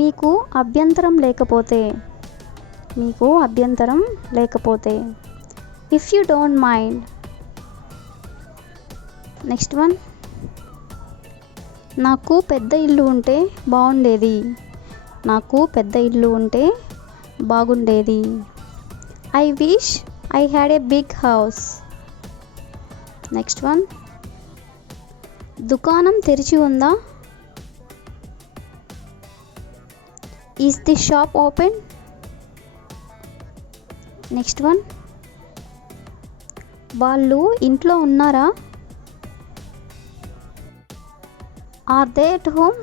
మీకు అభ్యంతరం లేకపోతే, మీకు అభ్యంతరం లేకపోతే. If you don't mind. Next one, నాకు పెద్ద ఇల్లు ఉంటే బాగుండేది, నాకు పెద్ద ఇల్లు ఉంటే బాగుండేది. I wish I had a big house. Next one, దుకాణం తెరిచి ఉందా? Is the shop open? Next one, వాళ్ళు ఇంట్లో ఉన్నారా? Are they at home?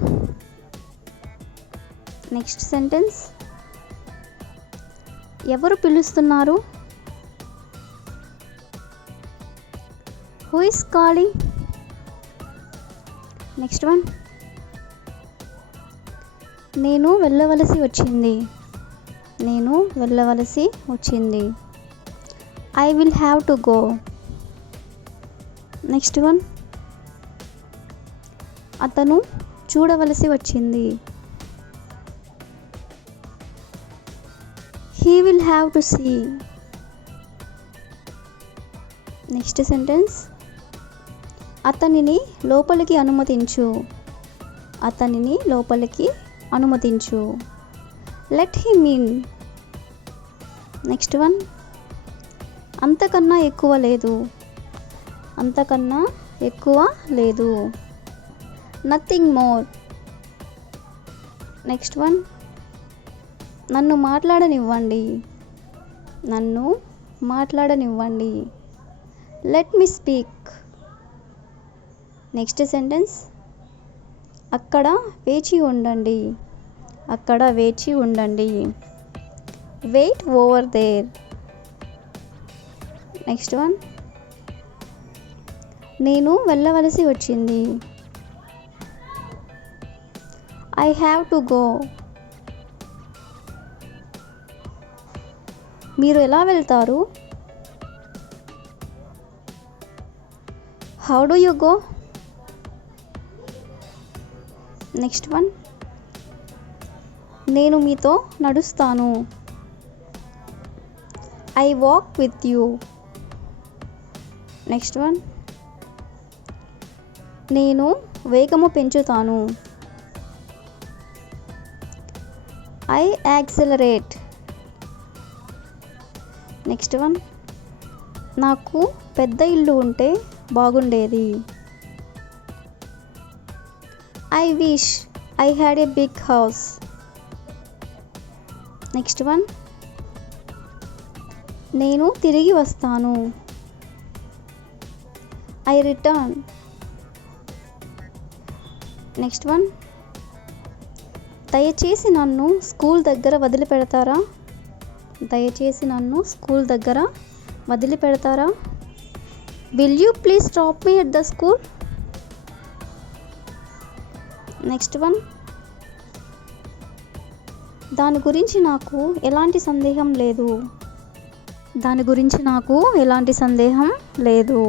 Next sentence, ఎవరు పిలుస్తున్నారు? Who is calling? Next one, నేను వెళ్ళవలసి వచ్చింది, నేను వెళ్ళవలసి వచ్చింది. I will have to go. Next one, అతను చూడవలసి వచ్చింది. He will have to see. Next sentence, అతనిని లోపలికి అనుమతించు, అతనిని లోపలికి అనుమతించు. Let him in. Next one, అంతకన్నా ఎక్కువ లేదు, అంతకన్నా ఎక్కువ లేదు. Nothing more. నెక్స్ట్ వన్, నన్ను మాట్లాడనివ్వండి, నన్ను మాట్లాడనివ్వండి. Let me speak. Next sentence, అక్కడ వేచి ఉండండి, అక్కడ వేచి ఉండండి. Wait over there. Next one, నేను వెళ్ళవలసి వచ్చింది. I have to go. మీరు ఎలా వెళ్తారు? How do you go? Next one, నేను మీతో నడుస్తాను. I walk with you. Next one, నేను వేగము పెంచుతాను. I accelerate. నెక్స్ట్ వన్, నాకు పెద్ద ఇల్లు ఉంటే బాగుండేది. I wish I had a big house. Next one, నేను తిరిగి వస్తాను. I return. నెక్స్ట్ వన్, దయచేసి నన్ను స్కూల్ దగ్గర వదిలిపెడతారా? దయచేసి నన్ను స్కూల్ దగ్గర వదిలిపెడతారా? Will you please drop me at the school? Next one, దాని గురించి నాకు ఎలాంటి సందేహం లేదు, దాని గురించి నాకు ఎలాంటి సందేహం లేదు.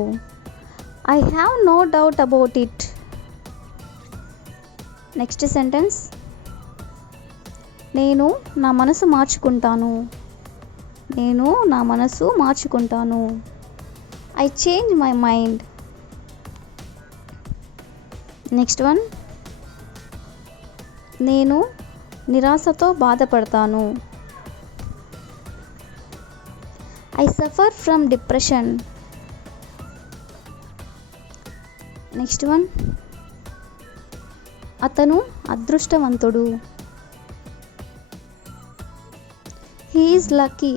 I have no doubt about it. Next sentence, నేను నా మనసు మార్చుకుంటాను, నేను నా మనసు మార్చుకుంటాను. I change my mind. Next one, నేను నిరాశతో బాధపడతాను. I suffer from depression. Next one, అతను అదృష్టవంతుడు. He is lucky.